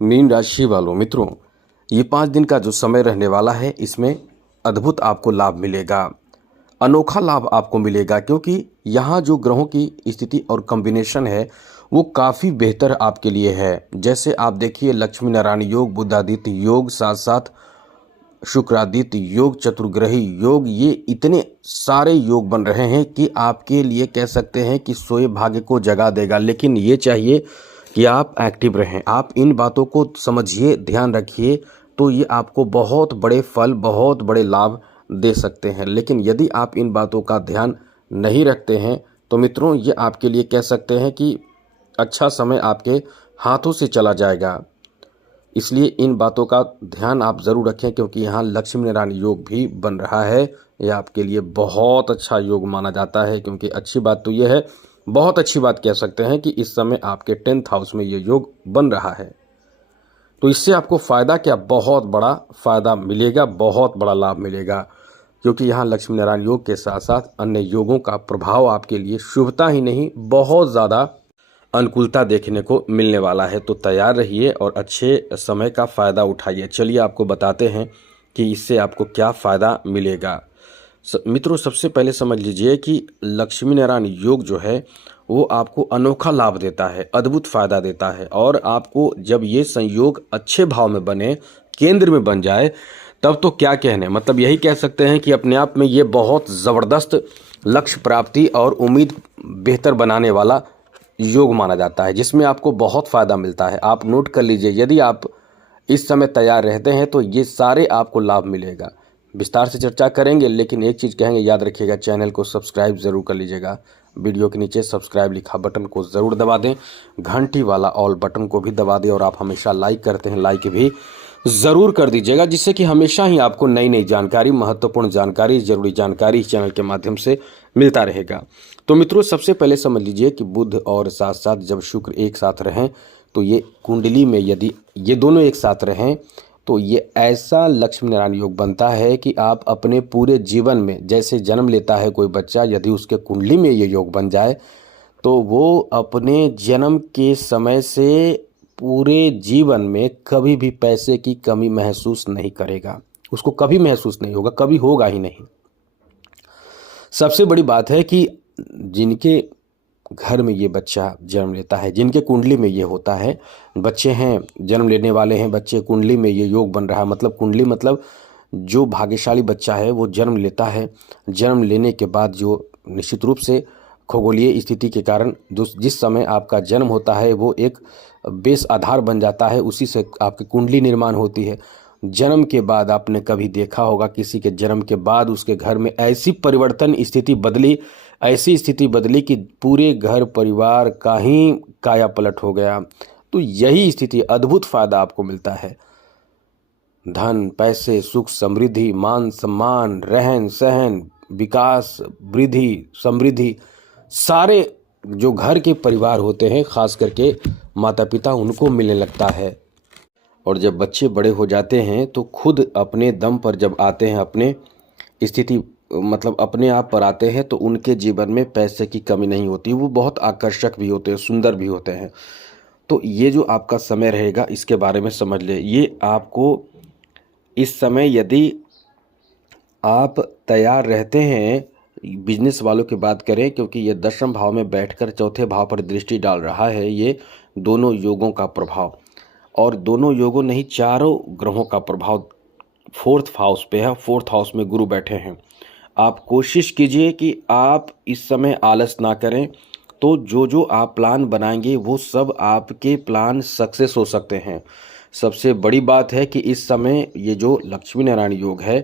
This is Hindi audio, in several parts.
मीन राशि वालों मित्रों, ये 5 दिन का जो समय रहने वाला है इसमें अद्भुत आपको लाभ मिलेगा। अनोखा लाभ आपको मिलेगा क्योंकि यहाँ जो ग्रहों की स्थिति और कॉम्बिनेशन है वो काफ़ी बेहतर आपके लिए है। जैसे आप देखिए, लक्ष्मी नारायण योग, बुधादित्य योग, साथ साथ शुक्रादित्य योग, चतुर्ग्रही योग, ये इतने सारे योग बन रहे हैं कि आपके लिए कह सकते हैं कि सोए भाग्य को जगा देगा। लेकिन ये चाहिए कि आप एक्टिव रहें, आप इन बातों को समझिए, ध्यान रखिए, तो ये आपको बहुत बड़े फल, बहुत बड़े लाभ दे सकते हैं। लेकिन यदि आप इन बातों का ध्यान नहीं रखते हैं तो मित्रों, ये आपके लिए कह सकते हैं कि अच्छा समय आपके हाथों से चला जाएगा। इसलिए इन बातों का ध्यान आप ज़रूर रखें क्योंकि यहाँ लक्ष्मी नारायण योग भी बन रहा है। यह आपके लिए बहुत अच्छा योग माना जाता है क्योंकि अच्छी बात तो यह है, बहुत अच्छी बात कह सकते हैं कि इस समय आपके 10th हाउस में ये योग बन रहा है। तो इससे आपको फ़ायदा क्या, बहुत बड़ा फ़ायदा मिलेगा, बहुत बड़ा लाभ मिलेगा क्योंकि यहाँ लक्ष्मी नारायण योग के साथ साथ अन्य योगों का प्रभाव आपके लिए शुभता ही नहीं, बहुत ज़्यादा अनुकूलता देखने को मिलने वाला है। तो तैयार रहिए और अच्छे समय का फ़ायदा उठाइए। चलिए आपको बताते हैं कि इससे आपको क्या फ़ायदा मिलेगा। मित्रों, सबसे पहले समझ लीजिए कि लक्ष्मी नारायण योग जो है वो आपको अनोखा लाभ देता है, अद्भुत फ़ायदा देता है। और आपको जब ये संयोग अच्छे भाव में बने, केंद्र में बन जाए, तब तो क्या कहने, मतलब यही कह सकते हैं कि अपने आप में ये बहुत ज़बरदस्त लक्ष्य प्राप्ति और उम्मीद बेहतर बनाने वाला योग माना जाता है जिसमें आपको बहुत फ़ायदा मिलता है। आप नोट कर लीजिए, यदि आप इस समय तैयार रहते हैं तो ये सारे आपको लाभ मिलेगा। विस्तार से चर्चा करेंगे, लेकिन एक चीज़ कहेंगे, याद रखिएगा, चैनल को सब्सक्राइब ज़रूर कर लीजिएगा। वीडियो के नीचे सब्सक्राइब लिखा बटन को ज़रूर दबा दें, घंटी वाला ऑल बटन को भी दबा दें, और आप हमेशा लाइक करते हैं, लाइक भी ज़रूर कर दीजिएगा, जिससे कि हमेशा ही आपको नई नई जानकारी, महत्वपूर्ण जानकारी, ज़रूरी जानकारी इस चैनल के माध्यम से मिलता रहेगा। तो मित्रों, सबसे पहले समझ लीजिए कि बुध और साथ साथ जब शुक्र एक साथ रहें तो ये कुंडली में यदि ये दोनों एक साथ रहें तो ये ऐसा लक्ष्मी नारायण योग बनता है कि आप अपने पूरे जीवन में, जैसे जन्म लेता है कोई बच्चा, यदि उसके कुंडली में ये योग बन जाए तो वो अपने जन्म के समय से पूरे जीवन में कभी भी पैसे की कमी महसूस नहीं करेगा। उसको कभी महसूस नहीं होगा, कभी होगा ही नहीं। सबसे बड़ी बात है कि जिनके घर में ये बच्चा जन्म लेता है, जिनके कुंडली में ये होता है, बच्चे हैं, जन्म लेने वाले हैं बच्चे, कुंडली में ये योग बन रहा है, मतलब कुंडली मतलब जो भाग्यशाली बच्चा है वो जन्म लेता है। जन्म लेने के बाद जो निश्चित रूप से खगोलीय स्थिति के कारण जिस समय आपका जन्म होता है वो एक बेस आधार बन जाता है, उसी से आपकी कुंडली निर्माण होती है। जन्म के बाद आपने कभी देखा होगा किसी के जन्म के बाद उसके घर में ऐसी परिवर्तन स्थिति बदली, ऐसी स्थिति बदली कि पूरे घर परिवार का ही काया पलट हो गया। तो यही स्थिति, अद्भुत फायदा आपको मिलता है। धन, पैसे, सुख, समृद्धि, मान सम्मान, रहन सहन, विकास, वृद्धि, समृद्धि, सारे जो घर के परिवार होते हैं, खास करके माता पिता, उनको मिलने लगता है। और जब बच्चे बड़े हो जाते हैं तो खुद अपने दम पर जब आते हैं, अपने स्थिति मतलब अपने आप पर आते हैं, तो उनके जीवन में पैसे की कमी नहीं होती, वो बहुत आकर्षक भी होते हैं, सुंदर भी होते हैं। तो ये जो आपका समय रहेगा इसके बारे में समझ ले। ये आपको इस समय यदि आप तैयार रहते हैं, बिजनेस वालों की बात करें, क्योंकि ये 10वें भाव में बैठकर 4थे भाव पर दृष्टि डाल रहा है, ये दोनों योगों का प्रभाव, और दोनों योगों नहीं, चारों ग्रहों का प्रभाव 4th हाउस पे है। 4th हाउस में गुरु बैठे हैं। आप कोशिश कीजिए कि आप इस समय आलस ना करें, तो जो जो आप प्लान बनाएंगे वो सब आपके प्लान सक्सेस हो सकते हैं। सबसे बड़ी बात है कि इस समय ये जो लक्ष्मी नारायण योग है,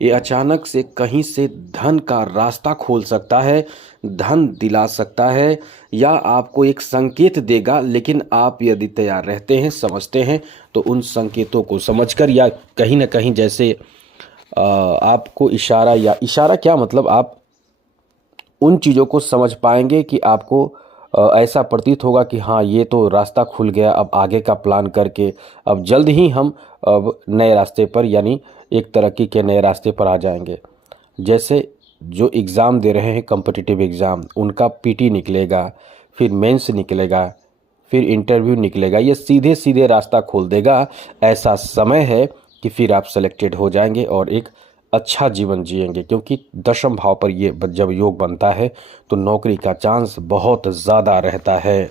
ये अचानक से कहीं से धन का रास्ता खोल सकता है, धन दिला सकता है, या आपको एक संकेत देगा। लेकिन आप यदि तैयार रहते हैं, समझते हैं, तो उन संकेतों को समझकर, या कहीं ना कहीं जैसे आपको इशारा, या इशारा क्या मतलब, आप उन चीज़ों को समझ पाएंगे कि आपको ऐसा प्रतीत होगा कि हाँ, ये तो रास्ता खुल गया, अब आगे का प्लान करके अब जल्द ही हम अब नए रास्ते पर, यानी एक तरक्की के नए रास्ते पर आ जाएंगे। जैसे जो एग्ज़ाम दे रहे हैं, कॉम्पिटिटिव एग्ज़ाम, उनका पीटी निकलेगा, फिर मेंस निकलेगा, फिर इंटरव्यू निकलेगा, ये सीधे सीधे रास्ता खोल देगा। ऐसा समय है कि फिर आप सेलेक्टेड हो जाएंगे और एक अच्छा जीवन जिएंगे, क्योंकि दशम भाव पर ये जब योग बनता है तो नौकरी का चांस बहुत ज़्यादा रहता है,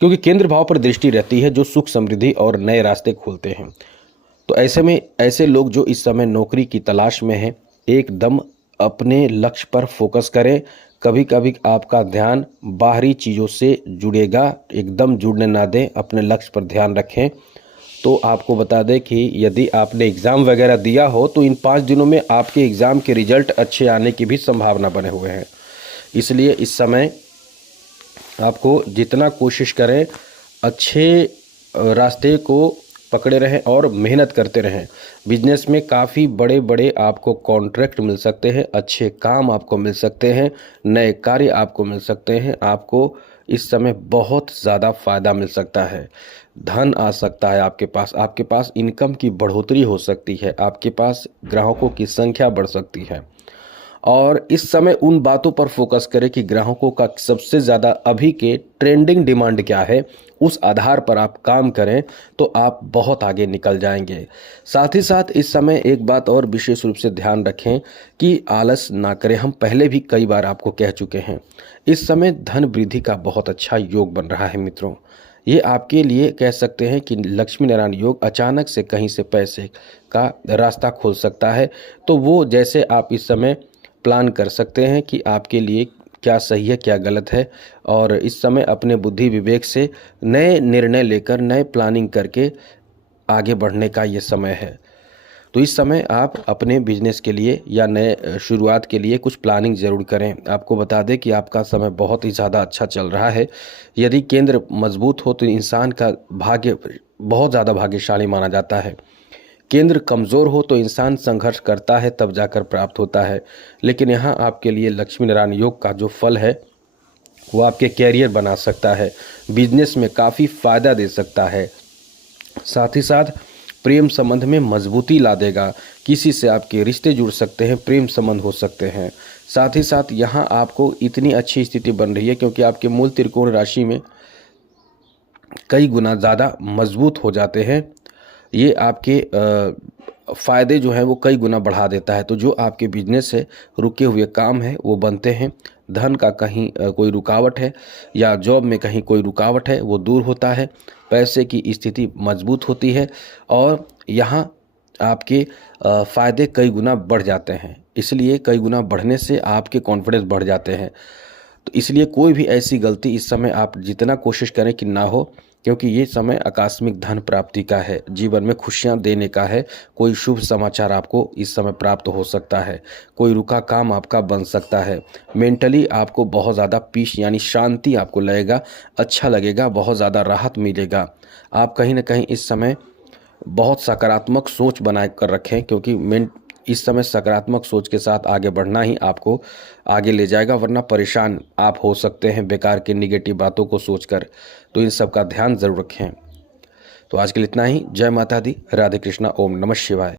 क्योंकि केंद्र भाव पर दृष्टि रहती है जो सुख समृद्धि और नए रास्ते खोलते हैं। तो ऐसे में ऐसे लोग जो इस समय नौकरी की तलाश में हैं, एकदम अपने लक्ष्य पर फोकस करें। कभी कभी आपका ध्यान बाहरी चीज़ों से जुड़ेगा, एकदम जुड़ने ना दें, अपने लक्ष्य पर ध्यान रखें। तो आपको बता दें कि यदि आपने एग्ज़ाम वगैरह दिया हो तो इन 5 दिनों में आपके एग्ज़ाम के रिजल्ट अच्छे आने की भी संभावना बने हुए हैं। इसलिए इस समय आपको जितना कोशिश करें अच्छे रास्ते को पकड़े रहें और मेहनत करते रहें। बिजनेस में काफ़ी बड़े बड़े आपको कॉन्ट्रैक्ट मिल सकते हैं, अच्छे काम आपको मिल सकते हैं, नए कार्य आपको मिल सकते हैं। आपको इस समय बहुत ज़्यादा फ़ायदा मिल सकता है, धन आ सकता है आपके पास इनकम की बढ़ोतरी हो सकती है, आपके पास ग्राहकों की संख्या बढ़ सकती है। और इस समय उन बातों पर फोकस करें कि ग्राहकों का सबसे ज़्यादा अभी के ट्रेंडिंग डिमांड क्या है, उस आधार पर आप काम करें तो आप बहुत आगे निकल जाएंगे। साथ ही साथ इस समय एक बात और विशेष रूप से ध्यान रखें कि आलस ना करें। हम पहले भी कई बार आपको कह चुके हैं, इस समय धन वृद्धि का बहुत अच्छा योग बन रहा है मित्रों। ये आपके लिए कह सकते हैं कि लक्ष्मी नारायण योग अचानक से कहीं से पैसे का रास्ता खोल सकता है। तो वो जैसे आप इस समय प्लान कर सकते हैं कि आपके लिए क्या सही है क्या गलत है, और इस समय अपने बुद्धि विवेक से नए निर्णय लेकर नए प्लानिंग करके आगे बढ़ने का ये समय है। तो इस समय आप अपने बिजनेस के लिए या नए शुरुआत के लिए कुछ प्लानिंग ज़रूर करें। आपको बता दें कि आपका समय बहुत ही ज़्यादा अच्छा चल रहा है। यदि केंद्र मजबूत हो तो इंसान का भाग्य बहुत ज़्यादा भाग्यशाली माना जाता है। केंद्र कमज़ोर हो तो इंसान संघर्ष करता है, तब जाकर प्राप्त होता है। लेकिन यहाँ आपके लिए लक्ष्मी नारायण योग का जो फल है वो आपके कैरियर बना सकता है, बिजनेस में काफ़ी फ़ायदा दे सकता है। साथ ही साथ प्रेम संबंध में मजबूती ला देगा, किसी से आपके रिश्ते जुड़ सकते हैं, प्रेम संबंध हो सकते हैं। साथ ही साथ यहाँ आपको इतनी अच्छी स्थिति बन रही है क्योंकि आपके मूल त्रिकोण राशि में कई गुना ज़्यादा मजबूत हो जाते हैं। ये आपके फ़ायदे जो हैं वो कई गुना बढ़ा देता है। तो जो आपके बिजनेस है, रुके हुए काम है वो बनते हैं। धन का कहीं कोई रुकावट है या जॉब में कहीं कोई रुकावट है वो दूर होता है। पैसे की स्थिति मजबूत होती है और यहाँ आपके फ़ायदे कई गुना बढ़ जाते हैं। इसलिए कई गुना बढ़ने से आपके कॉन्फिडेंस बढ़ जाते हैं। तो इसलिए कोई भी ऐसी गलती इस समय आप जितना कोशिश करें कि ना हो, क्योंकि ये समय आकस्मिक धन प्राप्ति का है, जीवन में खुशियां देने का है। कोई शुभ समाचार आपको इस समय प्राप्त हो सकता है, कोई रुका काम आपका बन सकता है। मेंटली आपको बहुत ज़्यादा पीस यानी शांति आपको लगेगा, अच्छा लगेगा, बहुत ज़्यादा राहत मिलेगा। आप कहीं ना कहीं इस समय बहुत सकारात्मक सोच बना कर रखें, क्योंकि इस समय सकारात्मक सोच के साथ आगे बढ़ना ही आपको आगे ले जाएगा, वरना परेशान आप हो सकते हैं बेकार के निगेटिव बातों को सोचकर। तो इन सब का ध्यान ज़रूर रखें। तो आज के लिए इतना ही। जय माता दी, राधे कृष्णा, ओम नमः शिवाय।